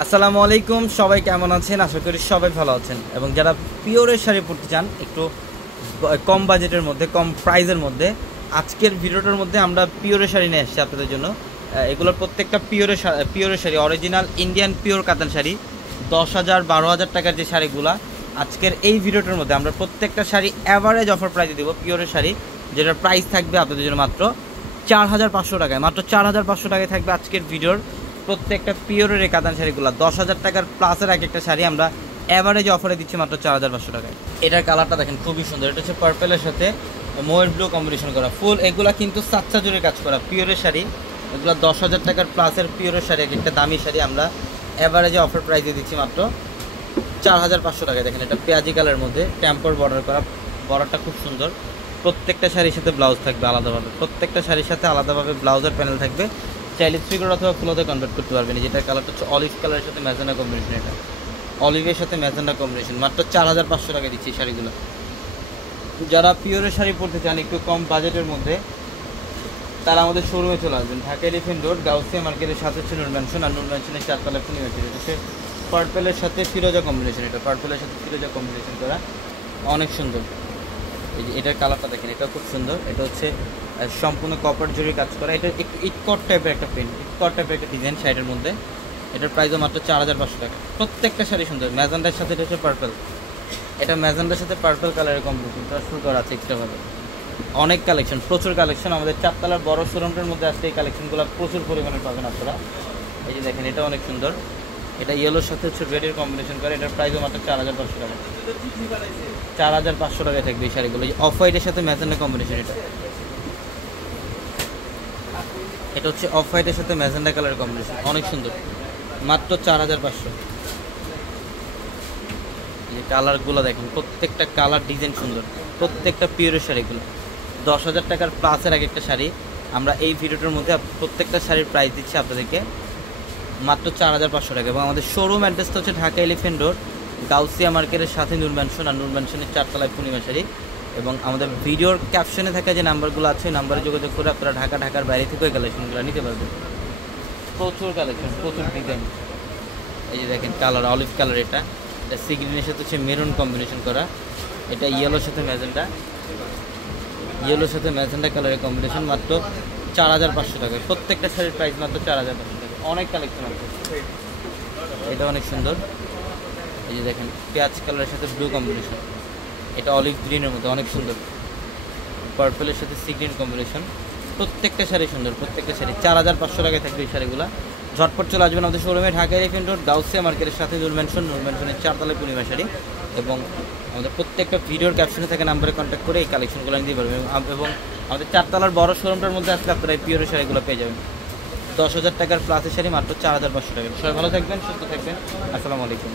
আসসালামু আলাইকুম, সবাই কেমন আছেন? আশা করি সবাই ভালো আছেন। এবং যারা পিওরের শাড়ি পরতে চান একটু কম বাজেটের মধ্যে, কম প্রাইজের মধ্যে, আজকের ভিডিওটার মধ্যে আমরা পিওরের শাড়ি নিয়ে এসেছি আপনাদের জন্য। এগুলোর প্রত্যেকটা পিওরের শাড়ি, অরিজিনাল ইন্ডিয়ান পিওর কাতান শাড়ি। 10,000 12,000 টাকার যে শাড়িগুলা, আজকের এই ভিডিওটার মধ্যে আমরা প্রত্যেকটা শাড়ি অ্যাভারেজ অফার প্রাইসে দেবো। পিওরের শাড়ি যেটার প্রাইস থাকবে আপনাদের জন্য মাত্র 4,500 টাকায়। মাত্র 4,500 টাকায় থাকবে আজকের ভিডিওর প্রত্যেকটা পিওরের এই কাতান শাড়িগুলো। 10,000 টাকার প্লাসের এক একটা শাড়ি আমরা অ্যাভারেজ অফারে দিচ্ছি মাত্র 4,500 টাকায়। এটার কালারটা দেখেন খুবই সুন্দর। এটা হচ্ছে পার্পেলের সাথে ময়ের ব্লু কম্বিনেশন করা, ফুল এগুলা কিন্তু সাচ্চা জুড়ে কাজ করা পিওরের শাড়ি। এগুলো 10,000 টাকার প্লাসের পিওরের শাড়ি, এক একটা দামি শাড়ি আমরা অ্যাভারেজে অফার প্রাইসে দিচ্ছি মাত্র 4,500 টাকায়। দেখেন এটা পেঁয়াজি কালারের মধ্যে টেম্পর বর্ডার করা, বর্ডারটা খুব সুন্দর। প্রত্যেকটা শাড়ির সাথে ব্লাউজ থাকবে আলাদাভাবে, প্রত্যেকটা শাড়ির সাথে আলাদাভাবে ব্লাউজের প্যানেল থাকবে। চাইলে থ্রিকোড অথবা ফুলোতে কনভার্ট করতে পারবেন। যেটার কালারটা হচ্ছে অলিভ কালারের সাথে ম্যাজেন্ডা কম্বিনেশন। এটা অলিভের সাথে ম্যাজেন্ডা কম্বিনেশন, মাত্র 4,500 টাকায় দিচ্ছি এই শাড়িগুলো। যারা পিওরের শাড়ি পরতে চান একটু কম বাজেটের মধ্যে, তারা আমাদের শোরুমে চলে আসবেন। ঢাকা এলিফ্যান্ট রোড, গাউসিয়া মার্কেটের সাথে হচ্ছে নূর ম্যানশন, আর নূর ম্যানশনের 4 তলায় ইউনিভার্সিটি। এটা হচ্ছে পার্পেলের সাথে ফিরোজা কম্বিনেশন। এটা পার্পেলের সাথে ফিরোজা কম্বিনেশন করা, অনেক সুন্দর। এই যে এটার কালারটা দেখেন, এটা খুব সুন্দর। এটা হচ্ছে সম্পূর্ণ কপার জুড়ে কাজ করা। এটা একটু ইটকট টাইপের একটা প্রিন্ট, ইটকট টাইপের একটা ডিজাইন শাড়ির মধ্যে। এটার প্রাইসও মাত্র 4,500 টাকা। প্রত্যেকটা শাড়ি সুন্দর। ম্যাজেন্ডার সাথে এটা হচ্ছে পার্পেল, এটা ম্যাজেন্ডার সাথে পার্পেল কালারের কম্বিনেশন শুরু করা আছে এক্সট্রাভাবে। অনেক কালেকশন, প্রচুর কালেকশন আমাদের 4 তলার বড় শোরুমটার মধ্যে আসলে এই কালেকশনগুলো প্রচুর পরিমাণে পাবেন আপনারা। এই যে দেখেন, এটা অনেক সুন্দর। এটা ইয়েলোর সাথে হচ্ছে রেডের কম্বিনেশন করে। এটার প্রাইসও মাত্র 4,500 টাকা। 4,500 টাকায় থাকবে এই শাড়িগুলো। অফ হোয়াইটের সাথে ম্যাজেন্ডা কম্বিনেশন। এটা হচ্ছে অফ হোয়াইটের সাথে ম্যাজেন্ডা কালারের কম্বিনেশন, অনেক সুন্দর। মাত্র 4,500। এই কালারগুলো দেখেন, প্রত্যেকটা কালার ডিজাইন সুন্দর, প্রত্যেকটা পিওরের শাড়িগুলো। 10,000 টাকার প্লাসের এক একটা শাড়ি আমরা এই ভিডিওটার মধ্যে প্রত্যেকটা শাড়ির প্রাইস দিচ্ছি আপনাদেরকে মাত্র 4,500 টাকা। এবং আমাদের শোরুম অ্যাড্রেসটা হচ্ছে ঢাকা এলিফ্যান্ট রোড, গাউসিয়া মার্কেটের সাথে নূর ম্যানশন, আর নূর ম্যানশনের 4 তলায় পূর্ণিমা শাড়ি। এবং আমাদের ভিডিওর ক্যাপশনে থাকা যে নাম্বারগুলো আছে ওই নাম্বারে যোগাযোগ করে আপনারা ঢাকার বাইরে থেকে ওই কালেকশনগুলো নিতে পারবেন। প্রচুর কালেকশন, প্রচুর ডিজাইন। এই যে দেখেন কালার, অলিভ কালার। এটা সি গ্রিনের সাথে হচ্ছে মেরুন কম্বিনেশন করা। এটা ইয়েলোর সাথে ম্যাজেন্ডা, ইয়েলোর সাথে ম্যাজেন্ডা কালারের কম্বিনেশন, মাত্র 4,500 টাকায়। প্রত্যেকটা শাড়ির প্রাইস মাত্র 4,500 টাকা। অনেক কালেকশন আছে। এটা অনেক সুন্দর। এই যে দেখেন পেঁয়াজ কালারের সাথে ব্লু কম্বিনেশন। এটা অলিভ গ্রিনের মধ্যে অনেক সুন্দর। পার্পেলের সাথে সি গ্রিন কম্বিনেশন। প্রত্যেকটা শাড়ি সুন্দর, প্রত্যেকটা শাড়ি 4,500 টাকায় থাকবে এই শাড়িগুলো। ঝটপট চলে আসবেন আমাদের শোরুমে, ঢাকা এলিফ্যান্ট রোড, গাউসিয়া মার্কেটের সাথে নূর ম্যানশন, নূর ম্যানশনের 4 তলায় পূর্ণিমা শাড়ি। এবং আমাদের প্রত্যেকটা ভিডিওর ক্যাপশনে থেকে নাম্বারে কন্ট্যাক্ট করে এই কালেকশনগুলো নিতে পারবেন। এবং আমাদের 4 তলার বড় শোরুমটার মধ্যে আসলে আপনারা এই পিওরের শাড়িগুলো পেয়ে যাবেন। 10,000 টাকার প্লাসের শাড়ি মাত্র 4,500 টাকা। সবাই ভালো থাকবেন, সুস্থ থাকবেন। আসসালামু আলাইকুম।